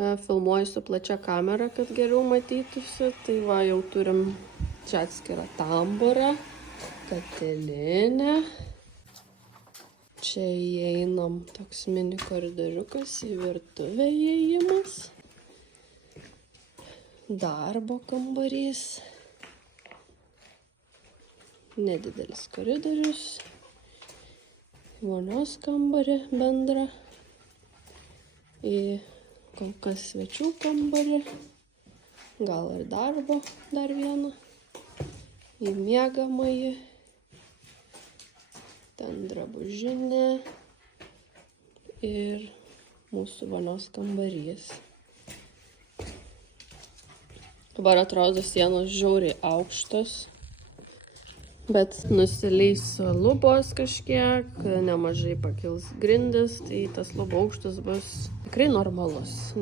Filmuoju su plačia kamera, kad geriau matytųsi. Tai va, jau turim čia atskirą tamburą, katilinę. Čia įeinam toks mini koridoriukas, į virtuvę įėjimas. Darbo kambarys. Nedidelis koridorius. Vonios kambarį bendrą. Į kol kas svečių kambarį. Gal ir darbo dar vieną. Į miegamąjį. Ten drabužinė. Ir mūsų vonios kambarys. Dabar atrodo sienos žiauriai aukštos. Bet nusileis lubos kažkiek, nemažai pakils grindis, tai tas lubų aukštis bus tikrai normalus.